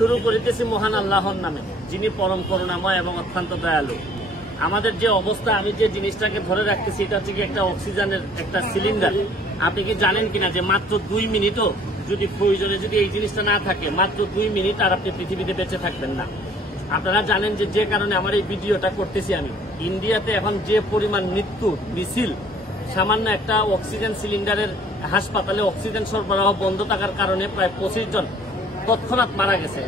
শুরু করিতেছি মহান আল্লাহর নামে, যিনি পরম করুণাময় এবং অত্যন্ত দয়ালু। আমাদের যে অবস্থা, আমি যে জিনিসটাকে ধরে রাখতেছি, এটা হচ্ছে কি একটা অক্সিজেনের একটা সিলিন্ডার। আপনি কি জানেন কিনা যে মাত্র 2 মিনিটও যদি প্রয়োজনে যদি এই জিনিসটা না থাকে, মাত্র 2 মিনিট আর আপনি পৃথিবীতে বেঁচে থাকবেন না। আপনারা জানেন যে কারণে আমার এই ভিডিওটা করতেছি আমি, ইন্ডিয়াতে এখন যে পরিমাণ মৃত্যু মিছিল, সামান্য একটা অক্সিজেন সিলিন্ডারের হাসপাতালে অক্সিজেন সরবরাহ বন্ধ থাকার কারণে প্রায় 25 জন তৎক্ষণাৎ মারা গেছে।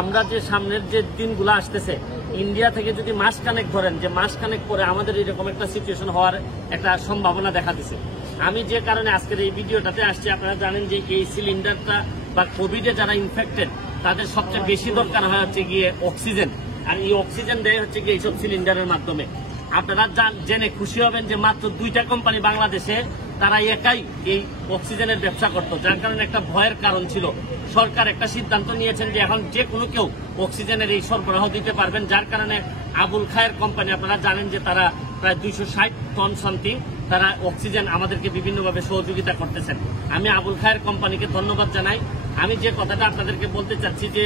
আমরা যে সামনের যে দিনগুলো আসতেছে, ইন্ডিয়া থেকে যদি মাস কানেক ধরেন, যে মাস কানেক পরে আমাদের এরকম একটা সিচুয়েশন হওয়ার একটা সম্ভাবনা দেখা দিছে। আমি যে কারণে আজকের এই ভিডিওটাতে আসছি, আপনারা জানেন যে এই সিলিন্ডারটা বা কোভিডে যারা ইনফেক্টেড তাদের সবচেয়ে বেশি দরকার হয় হচ্ছে গিয়ে অক্সিজেন, আর এই অক্সিজেন দেয় হচ্ছে গিয়ে এইসব সিলিন্ডারের মাধ্যমে। আপনারা জেনে খুশি হবেন যে মাত্র 2টা কোম্পানি বাংলাদেশে তারা একাই এই অক্সিজেনের ব্যবসা করত, যার কারণে একটা ভয়ের কারণ ছিল। সরকার একটা সিদ্ধান্ত নিয়েছেন যে এখন যে কোনো কেউ অক্সিজেনের এই সরবরাহ দিতে পারবেন, যার কারণে আবুল খায়ের কোম্পানি, আপনারা জানেন যে তারা প্রায় 260 টন সামথিং তারা অক্সিজেন আমাদেরকে বিভিন্নভাবে সহযোগিতা করতেছেন। আমি আবুল খায়ের কোম্পানিকে ধন্যবাদ জানাই। আমি যে কথাটা আপনাদেরকে বলতে চাচ্ছি যে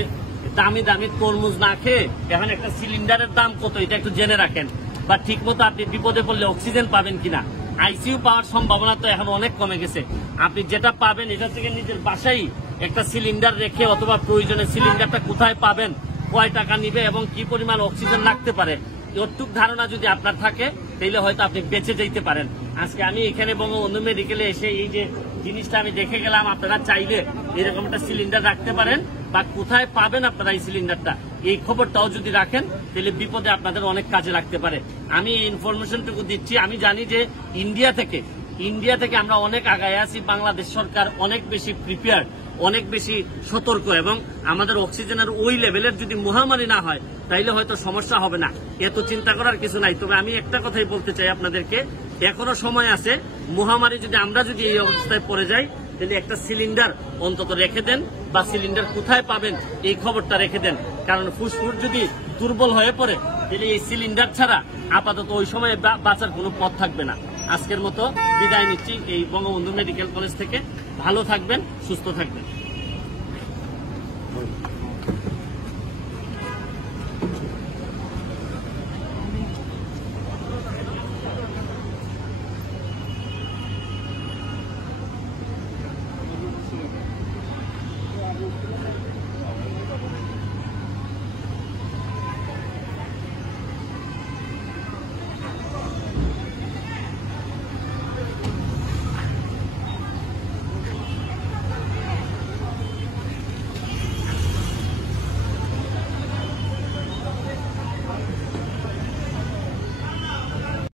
দামি দামি তরমুজ না খেয়ে এখন একটা সিলিন্ডারের দাম কত এটা একটু জেনে রাখেন, বা ঠিক মতো আপনি বিপদে পড়লে অক্সিজেন পাবেন কিনা। আইসিইউ পাওয়ার সম্ভাবনা তো এখন অনেক কমে গেছে। আপনি যেটা পাবেন এটা থেকে নিজের বাসায় একটা সিলিন্ডার রেখে, অথবা প্রয়োজনে সিলিন্ডারটা কোথায় পাবেন, কয় টাকা নিবে এবং কি পরিমাণ অক্সিজেন লাগতে পারে, এটুক ধারণা যদি আপনার থাকে তাহলে হয়তো আপনি বেঁচে যেতে পারেন। আজকে আমি এখানে বঙ্গবন্ধু মেডিকেলে এসে এই যে জিনিসটা আমি দেখে গেলাম, আপনারা চাইলে এরকম একটা সিলিন্ডার রাখতে পারেন, বা কোথায় পাবেন আপনারা এই সিলিন্ডারটা, এই খবরটাও যদি রাখেন তাহলে বিপদে আপনাদের অনেক কাজে লাগতে পারে। আমি এই ইনফরমেশনটুকু দিচ্ছি। আমি জানি যে ইন্ডিয়া থেকে আমরা অনেক আগায় আছি। বাংলাদেশ সরকার অনেক বেশি প্রিপেয়ার্ড, অনেক বেশি সতর্ক, এবং আমাদের অক্সিজেনের ওই লেভেলের যদি মহামারী না হয় তাইলে হয়তো সমস্যা হবে না। এত চিন্তা করার কিছু নাই। তবে আমি একটা কথাই বলতে চাই আপনাদেরকে, এখনো সময় আছে। মহামারী যদি আমরা এই অবস্থায় পড়ে যাই, তাহলে একটা সিলিন্ডার অন্তত রেখে দেন, বা সিলিন্ডার কোথায় পাবেন এই খবরটা রেখে দেন। কারণ ফুসফুস যদি দুর্বল হয়ে পড়ে তাহলে এই সিলিন্ডার ছাড়া আপাতত ওই সময় বাঁচার কোনো পথ থাকবে না। আজকের মতো বিদায় নিচ্ছি এই বঙ্গবন্ধু মেডিকেল কলেজ থেকে। ভালো থাকবেন, সুস্থ থাকবেন।